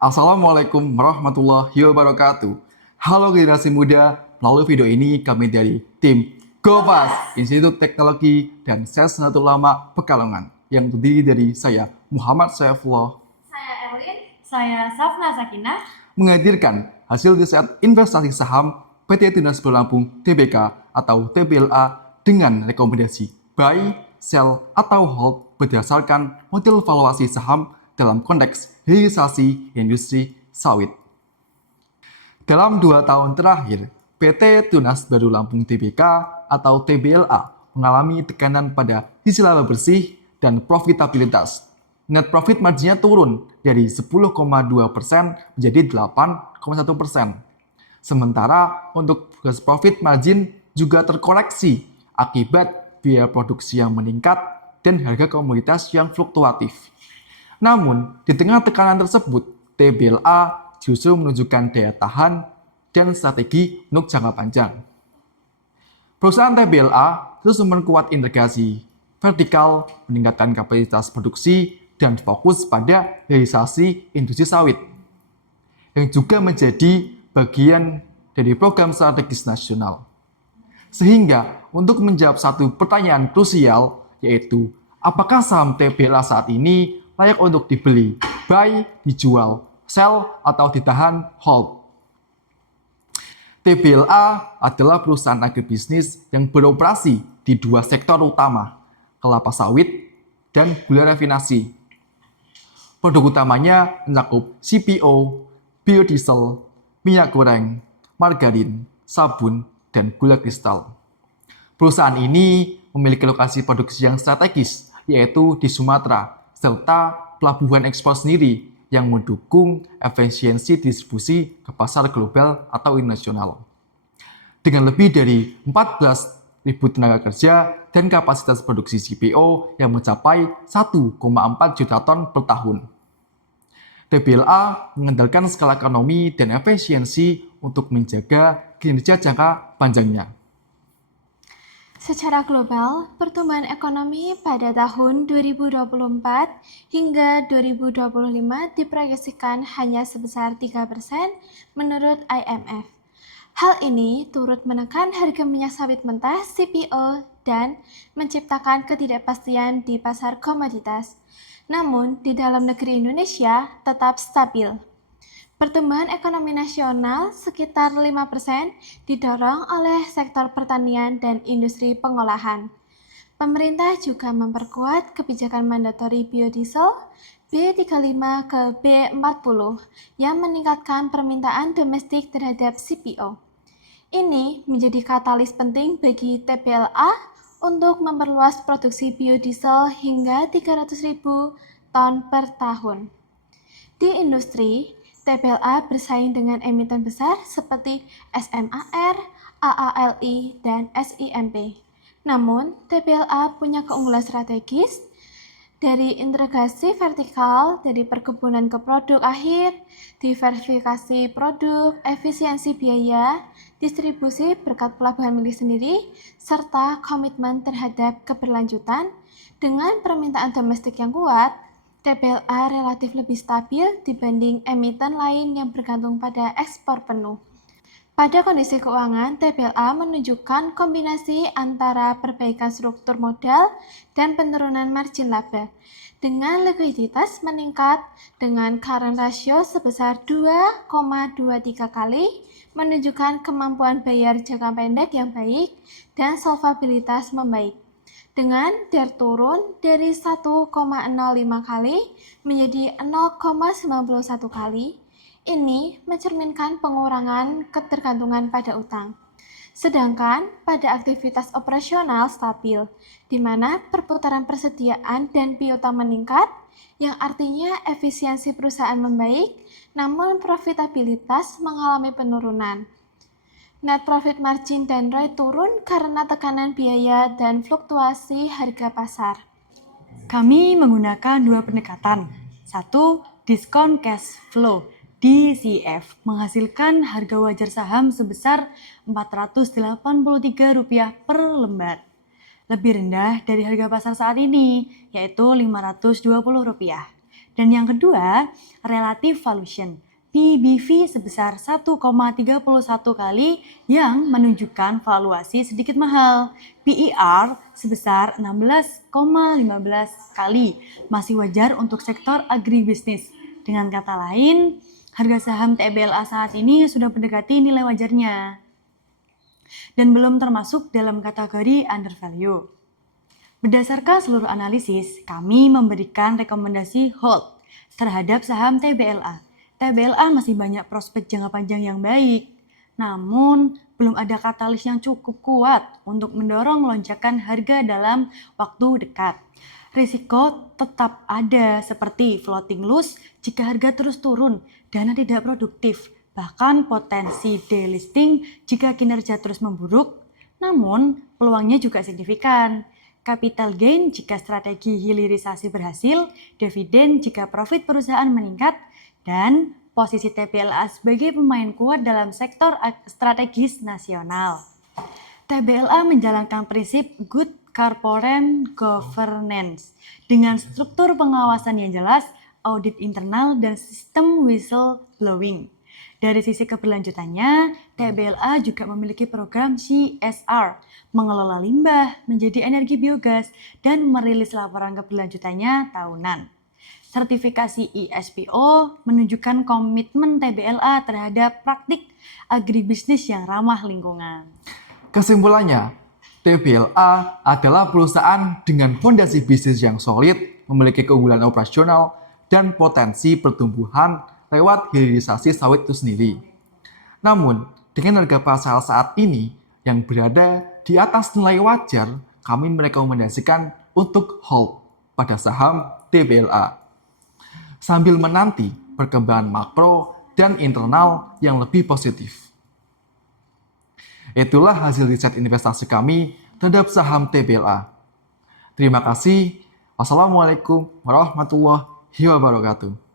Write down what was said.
Assalamualaikum warahmatullahi wabarakatuh. Halo generasi muda, melalui video ini kami dari tim GOVAS, Institut Teknologi dan Sains Nahdlatul Ulama Pekalongan, yang terdiri dari saya, Muhammad Saifullah, Saya Erlin, saya Safna Sakinah, menghadirkan hasil riset investasi saham PT Tunas Berlampung Tbk atau TBLA dengan rekomendasi buy, sell, atau hold berdasarkan model valuasi saham dalam konteks hilirisasi industri sawit. Dalam 2 tahun terakhir, PT Tunas Baru Lampung Tbk atau TBLA mengalami tekanan pada sisi laba bersih dan profitabilitas. Net profit marginnya turun dari 10,2% menjadi 8,1%. Sementara untuk gross profit margin juga terkoreksi akibat biaya produksi yang meningkat dan harga komoditas yang fluktuatif. Namun, di tengah tekanan tersebut, TBLA justru menunjukkan daya tahan dan strategi untuk jangka panjang. Perusahaan TBLA terus memperkuat integrasi vertikal, meningkatkan kapasitas produksi, dan fokus pada hilirisasi industri sawit, yang juga menjadi bagian dari program strategis nasional. Sehingga untuk menjawab satu pertanyaan krusial, yaitu apakah saham TBLA saat ini layak untuk dibeli, buy, dijual, sell, atau ditahan, hold. TBLA adalah perusahaan agribisnis yang beroperasi di 2 sektor utama, kelapa sawit dan gula rafinasi. Produk utamanya mencakup CPO, biodiesel, minyak goreng, margarin, sabun, dan gula kristal. Perusahaan ini memiliki lokasi produksi yang strategis, yaitu di Sumatera, serta pelabuhan ekspor sendiri yang mendukung efisiensi distribusi ke pasar global atau internasional. Dengan lebih dari 14.000 tenaga kerja dan kapasitas produksi CPO yang mencapai 1,4 juta ton per tahun. TBLA mengandalkan skala ekonomi dan efisiensi untuk menjaga kinerja jangka panjangnya. Secara global, pertumbuhan ekonomi pada tahun 2024 hingga 2025 diproyeksikan hanya sebesar 3% menurut IMF. Hal ini turut menekan harga minyak sawit mentah CPO dan menciptakan ketidakpastian di pasar komoditas. Namun, di dalam negeri Indonesia tetap stabil. Pertumbuhan ekonomi nasional sekitar 5% didorong oleh sektor pertanian dan industri pengolahan. Pemerintah juga memperkuat kebijakan mandatori biodiesel B35 ke B40 yang meningkatkan permintaan domestik terhadap CPO. Ini menjadi katalis penting bagi TBLA untuk memperluas produksi biodiesel hingga 300.000 ton per tahun. Di industri, TBLA bersaing dengan emiten besar seperti SMAR, AALI, dan SIMP. Namun, TBLA punya keunggulan strategis dari integrasi vertikal dari perkebunan ke produk akhir, diversifikasi produk, efisiensi biaya, distribusi berkat pelabuhan milik sendiri, serta komitmen terhadap keberlanjutan. Dengan permintaan domestik yang kuat, TBLA relatif lebih stabil dibanding emiten lain yang bergantung pada ekspor penuh. Pada kondisi keuangan, TBLA menunjukkan kombinasi antara perbaikan struktur modal dan penurunan margin laba. Dengan likuiditas meningkat dengan current ratio sebesar 2,23 kali, menunjukkan kemampuan bayar jangka pendek yang baik dan solvabilitas membaik. Dengan DER turun dari 1,05 kali menjadi 0,91 kali, ini mencerminkan pengurangan ketergantungan pada utang. Sedangkan pada aktivitas operasional stabil, di mana perputaran persediaan dan piutang meningkat, yang artinya efisiensi perusahaan membaik, namun profitabilitas mengalami penurunan. Net profit margin dan ROI turun karena tekanan biaya dan fluktuasi harga pasar. Kami menggunakan 2 pendekatan. 1. Diskon cash flow. DCF menghasilkan harga wajar saham sebesar Rp483 per lembar. Lebih rendah dari harga pasar saat ini, yaitu Rp520. Dan yang kedua, relative valuation. PBV sebesar 1,31 kali yang menunjukkan valuasi sedikit mahal. PER sebesar 16,15 kali, masih wajar untuk sektor agribisnis. Dengan kata lain, harga saham TBLA saat ini sudah mendekati nilai wajarnya dan belum termasuk dalam kategori undervalue. Berdasarkan seluruh analisis, kami memberikan rekomendasi hold terhadap saham TBLA. TBLA masih banyak prospek jangka panjang yang baik, namun belum ada katalis yang cukup kuat untuk mendorong lonjakan harga dalam waktu dekat. Risiko tetap ada seperti floating loss jika harga terus turun, dana tidak produktif, bahkan potensi delisting jika kinerja terus memburuk, namun peluangnya juga signifikan. Capital gain jika strategi hilirisasi berhasil, dividen jika profit perusahaan meningkat, dan posisi TBLA sebagai pemain kuat dalam sektor strategis nasional. TBLA menjalankan prinsip good corporate governance dengan struktur pengawasan yang jelas, audit internal, dan sistem whistleblowing. Dari sisi keberlanjutannya, TBLA juga memiliki program CSR, mengelola limbah menjadi energi biogas, dan merilis laporan keberlanjutannya tahunan. Sertifikasi ISPO menunjukkan komitmen TBLA terhadap praktik agribisnis yang ramah lingkungan. Kesimpulannya, TBLA adalah perusahaan dengan fondasi bisnis yang solid, memiliki keunggulan operasional, dan potensi pertumbuhan lewat hilirisasi sawit itu sendiri. Namun, dengan harga pasar saat ini yang berada di atas nilai wajar, kami merekomendasikan untuk hold pada saham TBLA sambil menanti perkembangan makro dan internal yang lebih positif. Itulah hasil riset investasi kami terhadap saham TBLA. Terima kasih. Wassalamualaikum warahmatullahi wabarakatuh.